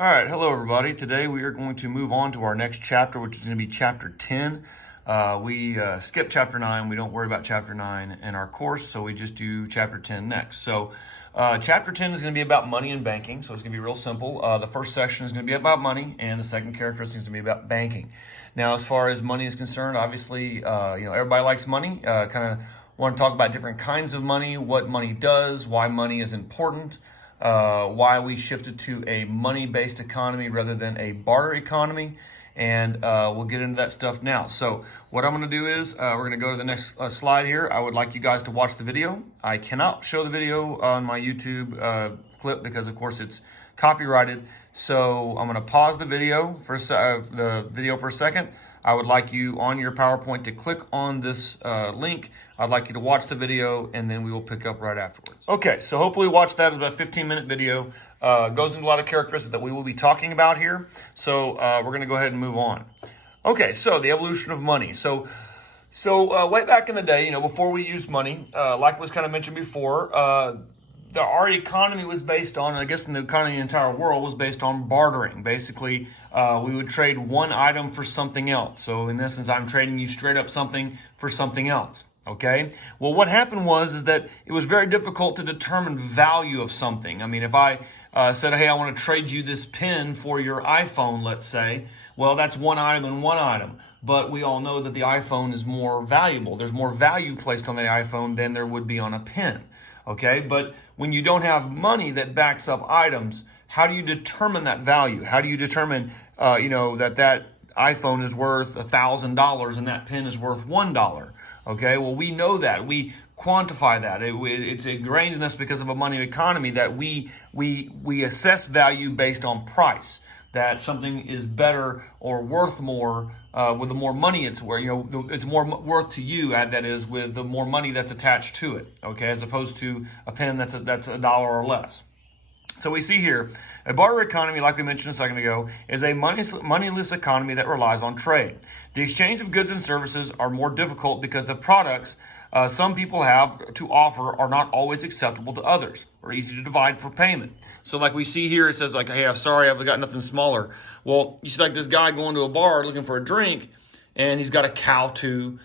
All right, hello everybody. Today we are going to move on to our next chapter, which is going to be chapter 10. We skip chapter 9. We don't worry about chapter 9 in our course, so we just do chapter 10 next. So chapter 10 is going to be about money and banking, so it's going to be real simple. The first section is going to be about money, and the second characteristic is going to be about banking. Now, as far as money is concerned, obviously, everybody likes money. Kind of want to talk about different kinds of money, what money does, why money is important. Why we shifted to a money-based economy rather than a barter economy, and we'll get into that stuff now. So what I'm going to do is we're going to go to the next slide here. I would like you guys to watch the video. I cannot show the video on my YouTube clip because, of course, it's copyrighted. So I'm going to pause the video for a second. I would like you on your PowerPoint to click on this link. I'd like you to watch the video, and then we will pick up right afterwards. Okay, so hopefully watch that. It's about a 15-minute video. Goes into a lot of characteristics that we will be talking about here. So we're going to go ahead and move on. Okay, so the evolution of money. So way back in the day, before we used money, like was kind of mentioned before, our economy was based on, I guess in the economy of the entire world, was based on bartering. Basically, we would trade one item for something else. So in essence, I'm trading you straight up something for something else. Okay. Well, what happened is that it was very difficult to determine value of something. I mean, if I said, hey, I want to trade you this pen for your iPhone, let's say, well, that's one item and one item. But we all know that the iPhone is more valuable. There's more value placed on the iPhone than there would be on a pen. Okay. But when you don't have money that backs up items, how do you determine that value? How do you determine, that iPhone is worth $1,000 and that pen is worth $1? Okay, well, we know that. We quantify that. It's ingrained in us because of a money economy that we assess value based on price. That something is better or worth more with the more money it's worth. It's more worth to you. That is, with the more money that's attached to it. Okay, as opposed to a pen that's a dollar or less. So we see here, a barter economy, like we mentioned a second ago, is a moneyless economy that relies on trade. The exchange of goods and services are more difficult because the products some people have to offer are not always acceptable to others or easy to divide for payment. So like we see here, it says like, hey, I'm sorry, I've got nothing smaller. Well, you see like this guy going to a bar looking for a drink, and he's got a cow to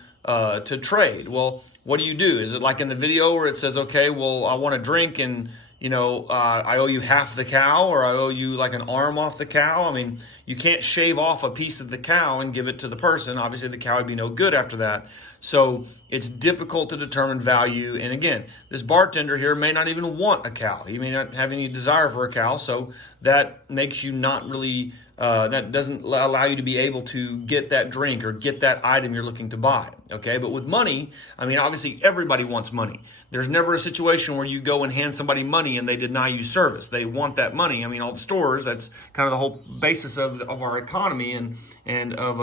trade. Well, what do you do? Is it like in the video where it says, okay, well, I want a drink and I owe you half the cow, or I owe you like an arm off the cow? I mean, you can't shave off a piece of the cow and give it to the person. Obviously, the cow would be no good after that. So it's difficult to determine value. And again, this bartender here may not even want a cow. He may not have any desire for a cow. So that makes you not really, that doesn't allow you to be able to get that drink or get that item you're looking to buy. Okay. But with money, I mean, obviously everybody wants money. There's never a situation where you go and hand somebody money and they deny you service. They want that money. I mean, all the stores, that's kind of the whole basis of our economy and of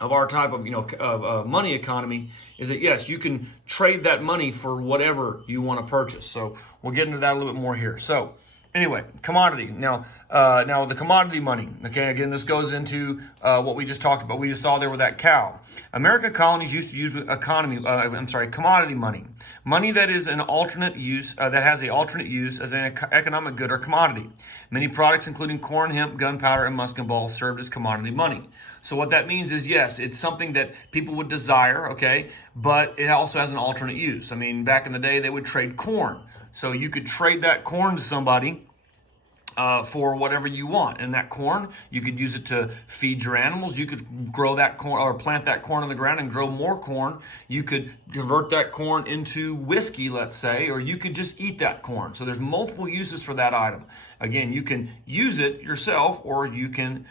our type of money economy, is that yes, you can trade that money for whatever you want to purchase. So we'll get into that a little bit more here. So anyway, commodity. Now the commodity money. Okay, again, this goes into what we just talked about. We just saw there with that cow. American colonies used to use commodity money. Money that is an alternate use, that has an alternate use as an economic good or commodity. Many products, including corn, hemp, gunpowder, and musket balls, served as commodity money. So what that means is, yes, it's something that people would desire, okay, but it also has an alternate use. I mean, back in the day, they would trade corn. So you could trade that corn to somebody for whatever you want. And that corn, you could use it to feed your animals. You could grow that corn or plant that corn in the ground and grow more corn. You could convert that corn into whiskey, let's say, or you could just eat that corn. So there's multiple uses for that item. Again, you can use it yourself, or you can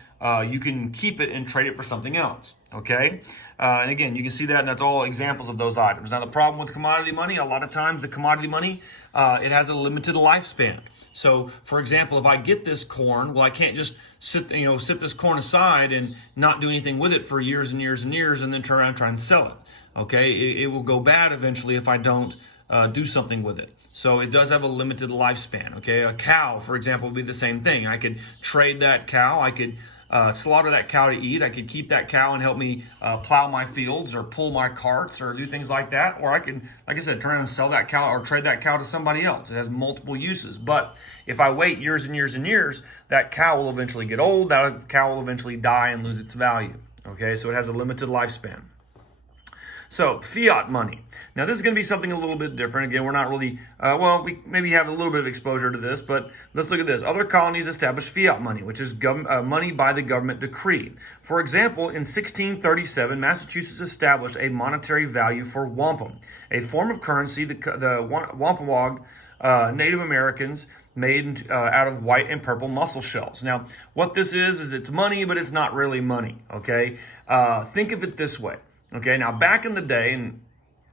keep it and trade it for something else. Okay. And again, you can see that, and that's all examples of those items. Now, the problem with commodity money, a lot of times the commodity money, it has a limited lifespan. So, for example, if I get this corn, well, I can't just sit this corn aside and not do anything with it for years and years and years, and then turn around and try and sell it. Okay. It will go bad eventually if I don't do something with it. So it does have a limited lifespan. Okay. A cow, for example, would be the same thing. I could trade that cow. I could slaughter that cow to eat. I could keep that cow and help me plow my fields or pull my carts or do things like that. Or I could, like I said, turn around and sell that cow or trade that cow to somebody else. It has multiple uses. But if I wait years and years and years, that cow will eventually get old. That cow will eventually die and lose its value. Okay, so it has a limited lifespan. So fiat money. Now this is going to be something a little bit different. Again, we're not really, we maybe have a little bit of exposure to this, but let's look at this. Other colonies established fiat money, which is money by the government decree. For example, in 1637, Massachusetts established a monetary value for wampum, a form of currency the Wampanoag Native Americans made out of white and purple mussel shells. Now, what this is it's money, but it's not really money, okay? Think of it this way. Okay, now back in the day, and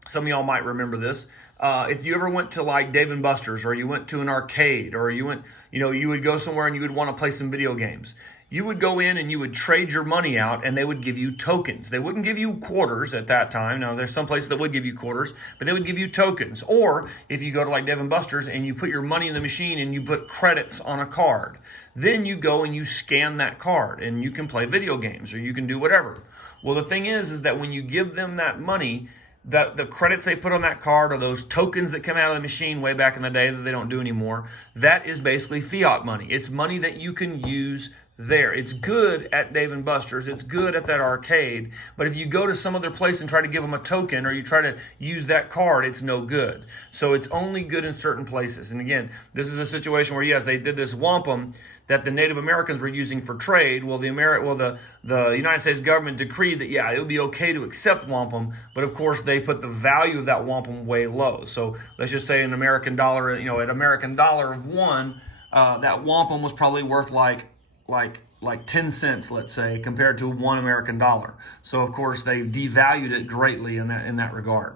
some of y'all might remember this, if you ever went to like Dave & Buster's or you went to an arcade or you went, you would go somewhere and you would want to play some video games. You would go in and you would trade your money out and they would give you tokens. They wouldn't give you quarters at that time. Now, there's some places that would give you quarters, but they would give you tokens. Or if you go to like Dave & Buster's and you put your money in the machine and you put credits on a card, then you go and you scan that card and you can play video games or you can do whatever. Well, the thing is that when you give them that money, the credits they put on that card or those tokens that come out of the machine way back in the day that they don't do anymore, that is basically fiat money. It's money that you can use there. It's good at Dave & Buster's. It's good at that arcade. But if you go to some other place and try to give them a token or you try to use that card, it's no good. So it's only good in certain places. And again, this is a situation where, yes, they did this wampum that the Native Americans were using for trade. Well, the United States government decreed that, yeah, it would be okay to accept wampum, but of course they put the value of that wampum way low. So let's just say an American dollar, at American dollar of one, that wampum was probably worth like 10 cents, let's say, compared to $1 American dollar. So of course they've devalued it greatly in that regard.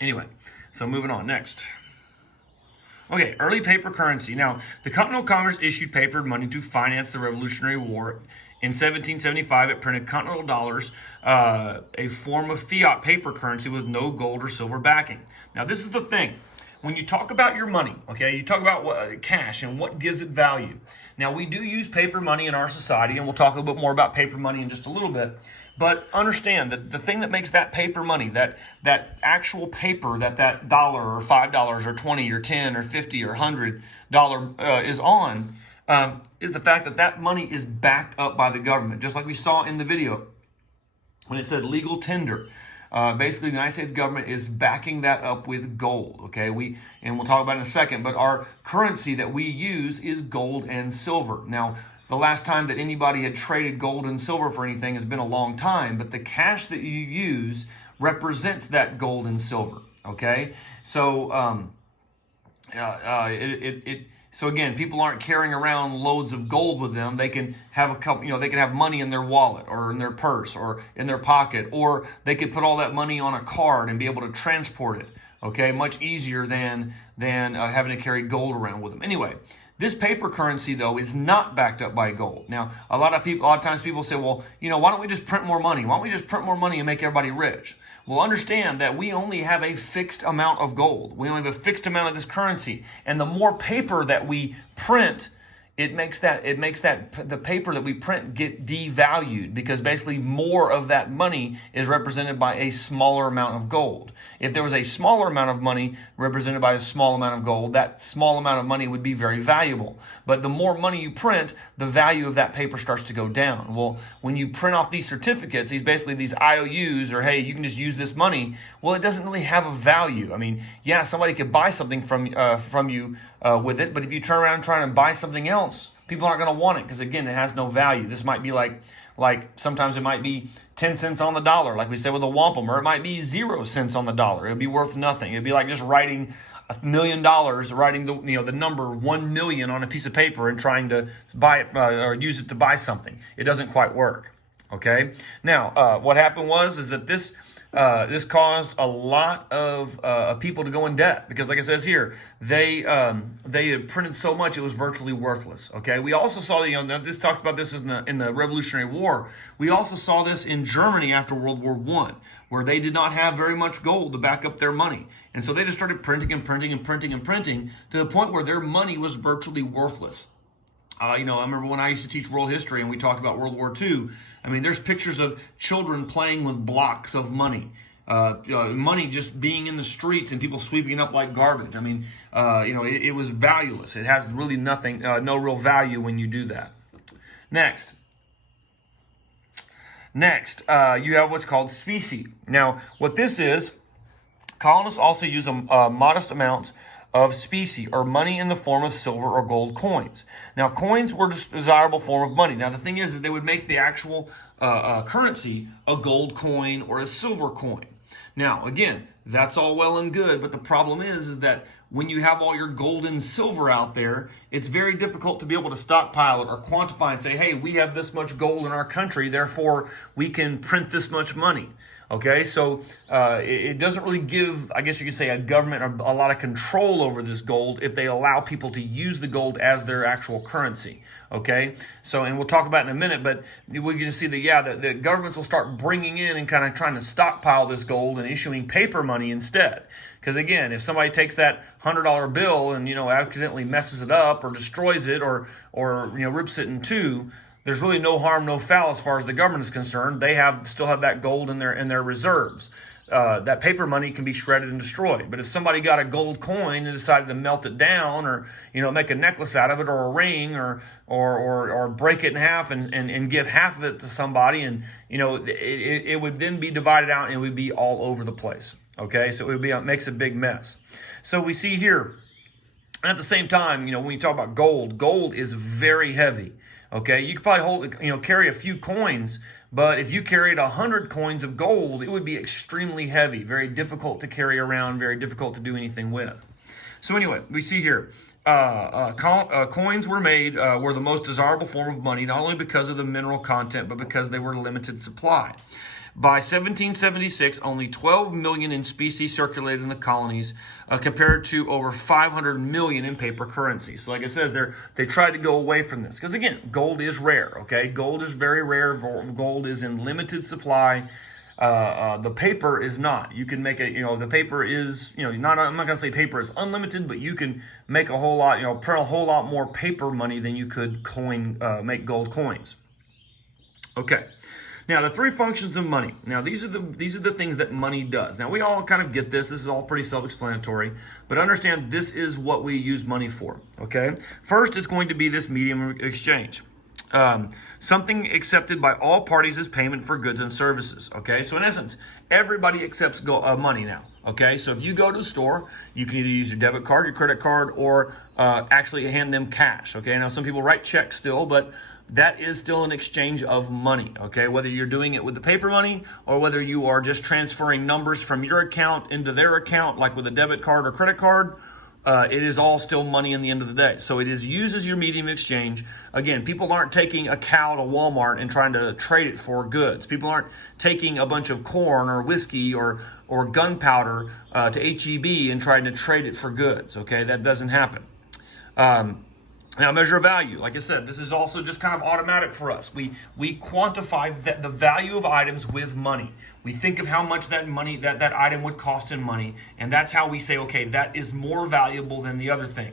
Anyway, so moving on next. Okay, early paper currency. Now, the Continental Congress issued paper money to finance the Revolutionary War. In 1775, it printed Continental dollars, a form of fiat paper currency with no gold or silver backing. Now, this is the thing. When you talk about your money, okay, you talk about cash and what gives it value. Now, we do use paper money in our society, and we'll talk a little bit more about paper money in just a little bit. But understand that the thing that makes that paper money, that actual paper that dollar or $5 or 20 or 10 or 50 or $100 is on, is the fact that money is backed up by the government, just like we saw in the video when it said legal tender. Basically, the United States government is backing that up with gold. Okay, we'll talk about it in a second. But our currency that we use is gold and silver. Now, the last time that anybody had traded gold and silver for anything has been a long time. But the cash that you use represents that gold and silver. Okay, so So again, people aren't carrying around loads of gold with them. They can have a couple, they can have money in their wallet or in their purse or in their pocket, or they could put all that money on a card and be able to transport it. Okay, much easier than having to carry gold around with them. Anyway, this paper currency though is not backed up by gold. Now, a lot of times people say, well, why don't we just print more money? Why don't we just print more money and make everybody rich? Well, understand that we only have a fixed amount of gold. We only have a fixed amount of this currency. And the more paper that we print, it makes the paper that we print get devalued, because basically more of that money is represented by a smaller amount of gold. If there was a smaller amount of money represented by a small amount of gold, that small amount of money would be very valuable. But the more money you print, the value of that paper starts to go down. Well, when you print off these certificates, these IOUs, or hey, you can just use this money, well, it doesn't really have a value. I mean, yeah, somebody could buy something from you with it, but if you turn around and try to buy something else, people aren't going to want it, because again, it has no value. This might be like sometimes it might be 10 cents on the dollar, like we said with a wampum, or it might be 0 cents on the dollar. It would be worth nothing. It would be like just writing $1 million, writing the number 1 million on a piece of paper and trying to buy it or use it to buy something. It doesn't quite work. Okay. Now, what happened is that this caused a lot of people to go in debt, because, like it says here, they had printed so much it was virtually worthless. Okay, we also saw that this talks about this in the Revolutionary War. We also saw this in Germany after World War I, where they did not have very much gold to back up their money, and so they just started printing and printing and printing and printing to the point where their money was virtually worthless. I remember when I used to teach world history and we talked about World War II. I mean, there's pictures of children playing with blocks of money. Money just being in the streets and people sweeping it up like garbage. I mean, it was valueless. It has really nothing, no real value when you do that. Next, you have what's called specie. Now, what this is, colonists also use modest amounts of specie, or money in the form of silver or gold coins. Now, coins were a desirable form of money. Now, the thing is that they would make the actual currency a gold coin or a silver coin. Now, again, that's all well and good, but the problem is that when you have all your gold and silver out there, it's very difficult to be able to stockpile it or quantify and say, hey, we have this much gold in our country, therefore we can print this much money. Okay, so it doesn't really give, I guess you could say, a government a lot of control over this gold if they allow people to use the gold as their actual currency. Okay, so, and we'll talk about it in a minute, but we can see that, the governments will start bringing in and kind of trying to stockpile this gold and issuing paper money instead. Because again, if somebody takes that $100 bill and, accidentally messes it up or destroys it or rips it in two, there's really no harm, no foul as far as the government is concerned. They still have that gold in their reserves. That paper money can be shredded and destroyed. But if somebody got a gold coin and decided to melt it down, or make a necklace out of it, or a ring, or break it in half and give half of it to somebody, and it would then be divided out and it would be all over the place. Okay, so it makes a big mess. So we see here, and at the same time, when you talk about gold is very heavy. Okay, you could probably carry a few coins, but if you carried 100 coins of gold, it would be extremely heavy, very difficult to carry around, very difficult to do anything with. So anyway, we see here, coins were the most desirable form of money, not only because of the mineral content, but because they were limited supply. By 1776, only 12 million in specie circulated in the colonies, compared to over 500 million in paper currency. So like it says, they tried to go away from this. Because again, gold is rare, okay? Gold is very rare. Gold is in limited supply. The paper is not. You can make the paper is, I'm not going to say paper is unlimited, but you can make a whole lot, print a whole lot more paper money than you could make gold coins. Okay. Now, the three functions of money. Now, these are the things that money does. Now, we all kind of get this. This is all pretty self-explanatory. But understand, this is what we use money for, okay? First, it's going to be this medium of exchange. Something accepted by all parties as payment for goods and services, okay? So, in essence, everybody accepts money now, okay? So, if you go to the store, you can either use your debit card, your credit card, or actually hand them cash, okay? Now, some people write checks still, but that is still an exchange of money, okay? Whether you're doing it with the paper money or whether you are just transferring numbers from your account into their account, like with a debit card or credit card, it is all still money in the end of the day. So it is used as your medium of exchange. Again, people aren't taking a cow to Walmart and trying to trade it for goods. People aren't taking a bunch of corn or whiskey or gunpowder to H-E-B and trying to trade it for goods, okay? That doesn't happen. Now, measure of value. Like I said, this is also just kind of automatic for us. We quantify the value of items with money. We think of how much that item would cost in money, and that's how we say, okay, that is more valuable than the other thing.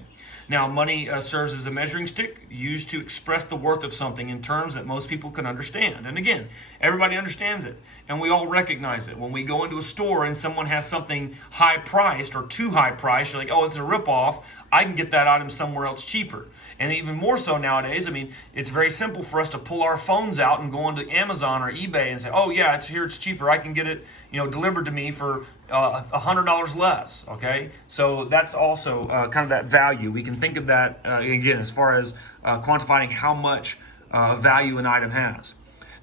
Now, money serves as a measuring stick used to express the worth of something in terms that most people can understand. And again, everybody understands it, and we all recognize it. When we go into a store and someone has something high priced or too high priced, you're like, oh, it's a ripoff. I can get that item somewhere else cheaper. And even more so nowadays, it's very simple for us to pull our phones out and go onto Amazon or eBay and say, oh yeah, it's cheaper. I can get it, delivered to me for $100 less. Okay, so that's also kind of that value. We can think of that again as far as quantifying how much value an item has.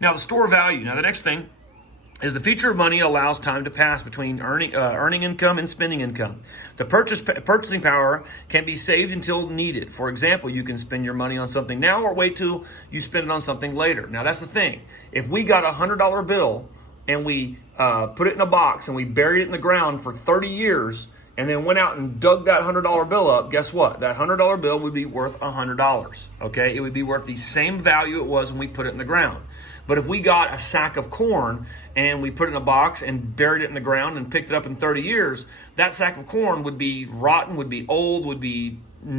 Now, the store value. Now, the next thing is the feature of money allows time to pass between earning income and spending income. The purchasing power can be saved until needed. For example, you can spend your money on something now or wait till you spend it on something later. Now, that's the thing. If we got a $100 bill and we put it in a box and we buried it in the ground for 30 years and then went out and dug that $100 bill up, guess what? That $100 bill would be worth $100, okay? It would be worth the same value it was when we put it in the ground. But if we got a sack of corn and we put it in a box and buried it in the ground and picked it up in 30 years, that sack of corn would be rotten, would be old,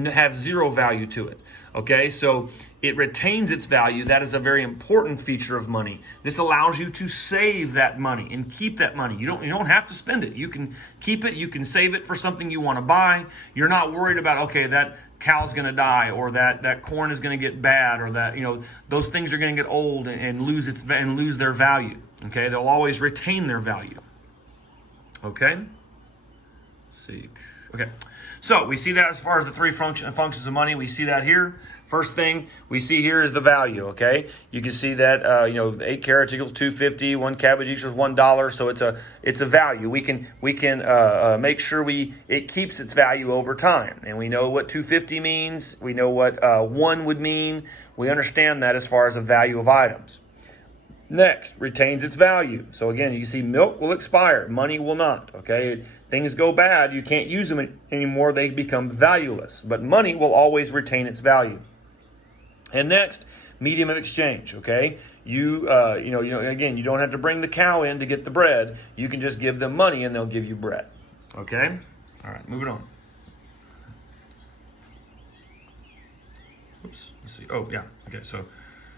have zero value to it. Okay, so it retains its value. That is a very important feature of money. This allows you to save that money and keep that money. You don't have to spend it. You can keep it. You can save it for something you want to buy. You're not worried about, okay, that cow's going to die, or that corn is going to get bad, or that those things are going to get old and lose their value. Okay, they'll always retain their value. Okay, let's see. Okay, so we see that as far as the three functions of money. We see that here. First thing we see here is the value. Okay, you can see that 8 carrots equals $2.50, 1 cabbage equals $1. So it's a value. We can make sure it keeps its value over time, and we know what $2.50 means. We know what 1 would mean. We understand that as far as the value of items. Next, retains its value. So again, you can see milk will expire, money will not. Okay, things go bad, you can't use them anymore, they become valueless. But money will always retain its value. And next, medium of exchange. Okay, again, you don't have to bring the cow in to get the bread. You can just give them money and they'll give you bread. Okay, all right, moving on. Oops, let's see. Oh yeah, okay, so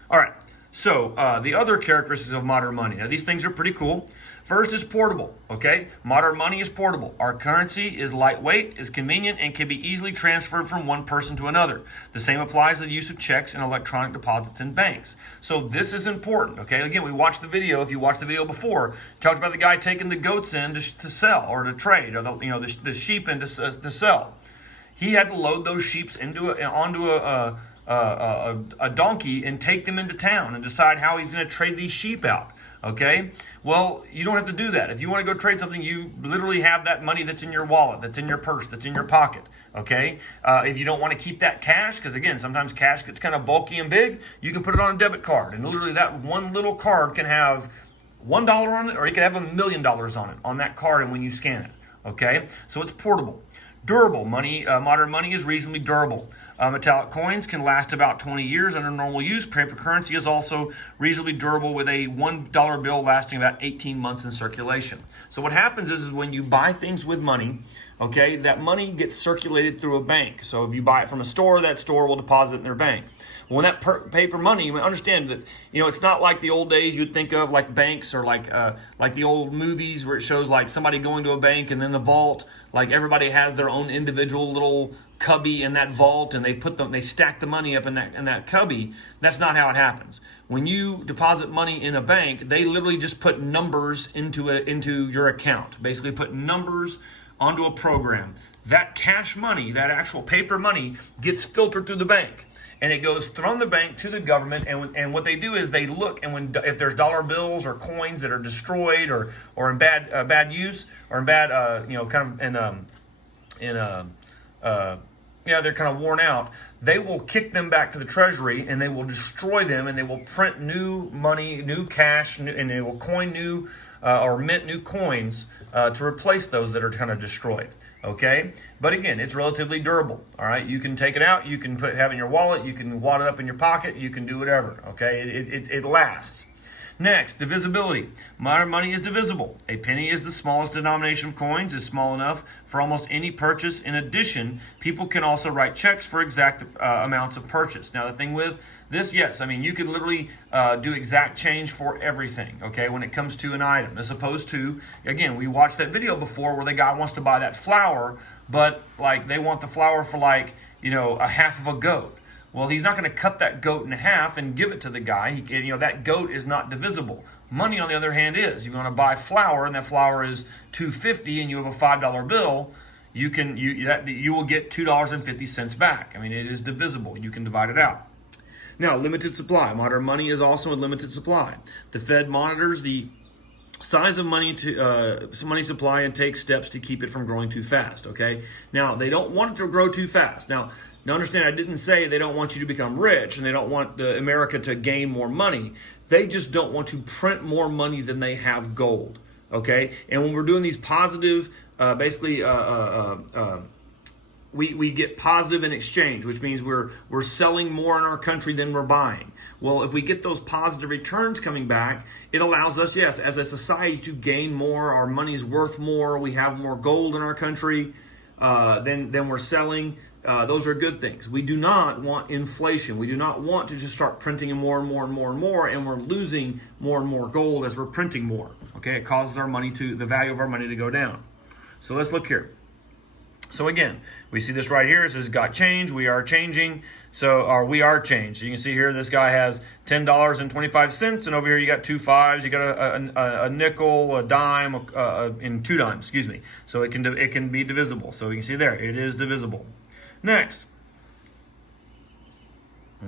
all right. So the other characteristics of modern money. Now these things are pretty cool. First is portable, okay? Modern money is portable. Our currency is lightweight, is convenient, and can be easily transferred from one person to another. The same applies to the use of checks and electronic deposits in banks. So this is important, okay? Again, we watched the video. If you watched the video before, talked about the guy taking the goats in to sell or to trade, or the sheep in to sell. He had to load those sheep onto a donkey and take them into town and decide how he's going to trade these sheep out. Okay, well, you don't have to do that. If you want to go trade something, you literally have that money that's in your wallet, that's in your purse, that's in your pocket. Okay, if you don't want to keep that cash, because again, sometimes cash gets kind of bulky and big, you can put it on a debit card, and literally that one little card can have $1 on it, or it can have $1 million on it on that card, and when you scan it. Okay, so it's portable. Durable money, modern money is reasonably durable. Metallic coins can last about 20 years under normal use. Paper currency is also reasonably durable, with a $1 bill lasting about 18 months in circulation. So what happens is when you buy things with money, okay, that money gets circulated through a bank. So if you buy it from a store, that store will deposit it in their bank. When that paper money, you understand that it's not like the old days you'd think of, like banks, or like the old movies where it shows like somebody going to a bank and then the vault, like everybody has their own individual little cubby in that vault, and they stack the money up in that cubby. That's not how it happens. When you deposit money in a bank, they literally just put numbers into your account. Basically put numbers onto a program. That cash money, that actual paper money, gets filtered through the bank, and it goes from the bank to the government. And what they do is they look, and if there's dollar bills or coins that are destroyed or in bad use, or in bad they're kind of worn out, they will kick them back to the treasury, and they will destroy them, and they will print new money, new cash, and they will coin new or mint new coins to replace those that are kind of destroyed. Okay, but again, it's relatively durable. All right, you can take it out, you can have it in your wallet, you can wad it up in your pocket, you can do whatever. Okay, it lasts. Next, divisibility. Modern money is divisible. A penny is the smallest denomination of coins, is small enough for almost any purchase. In addition, people can also write checks for exact amounts of purchase. Now, the thing with this, yes, I mean, you could literally do exact change for everything, okay, when it comes to an item, as opposed to, again, we watched that video before where the guy wants to buy that flour, but like they want the flour for like, a half of a goat. Well, he's not going to cut that goat in half and give it to the guy. That goat is not divisible. Money, on the other hand, is. You're going to buy flour, and that flour is $2.50, and you have a $5 bill. You will get $2.50 back. I mean, it is divisible. You can divide it out. Now, limited supply. Modern money is also in limited supply. The Fed monitors the size of money supply and takes steps to keep it from growing too fast. Okay. Now, they don't want it to grow too fast. Now understand, I didn't say they don't want you to become rich, and they don't want America to gain more money. They just don't want to print more money than they have gold. Okay. And when we're doing these positive, we get positive in exchange, which means we're selling more in our country than we're buying. Well, if we get those positive returns coming back, it allows us, yes, as a society, to gain more. Our money's worth more. We have more gold in our country than we're selling. those are good things. We do not want inflation. We do not want to just start printing more and more and more and more, and we're losing more and more gold as we're printing more. Okay, it causes the value of our money to go down. So let's look here. So again, we see this right here. It says got change. We are changing. Or we are changed. So you can see here this guy has $10.25, and over here you got 2 5s. You got a nickel, a dime, and 2 dimes. Excuse me. So it can be divisible. So you can see there it is divisible. Next.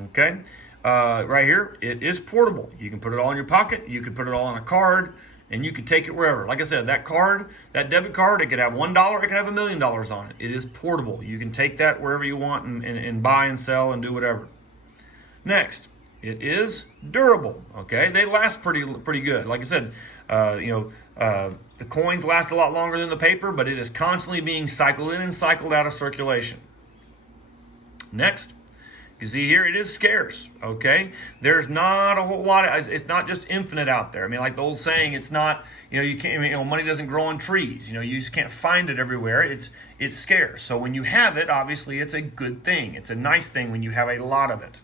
Okay. Right here it is portable. You can put it all in your pocket. You can put it all on a card. And you can take it wherever. Like I said, that card, that debit card, it could have $1, it could have $1 million on it. It is portable. You can take that wherever you want and buy and sell and do whatever. Next, it is durable. Okay, they last pretty good. Like I said, the coins last a lot longer than the paper, but it is constantly being cycled in and cycled out of circulation. Next. You see here, it is scarce, okay? There's not a whole lot it's not just infinite out there. I mean, like the old saying, it's not, you can't, money doesn't grow on trees. You just can't find it everywhere. It's scarce. So when you have it, obviously it's a good thing. It's a nice thing when you have a lot of it,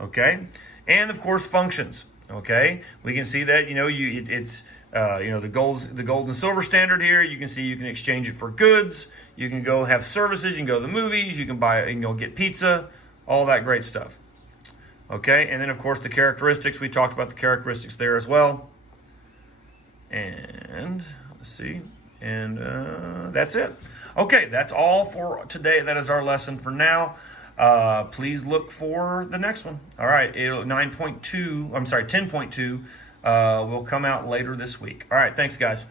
okay? And of course, functions, okay? We can see that, it's the gold and silver standard here. You can see you can exchange it for goods. You can go have services. You can go to the movies. You can go get pizza. All that great stuff. Okay, and then of course the characteristics. We talked about the characteristics there as well. And let's see. And that's it. Okay, that's all for today. That is our lesson for now. Please look for the next one. All right, 10.2 will come out later this week. All right, thanks guys.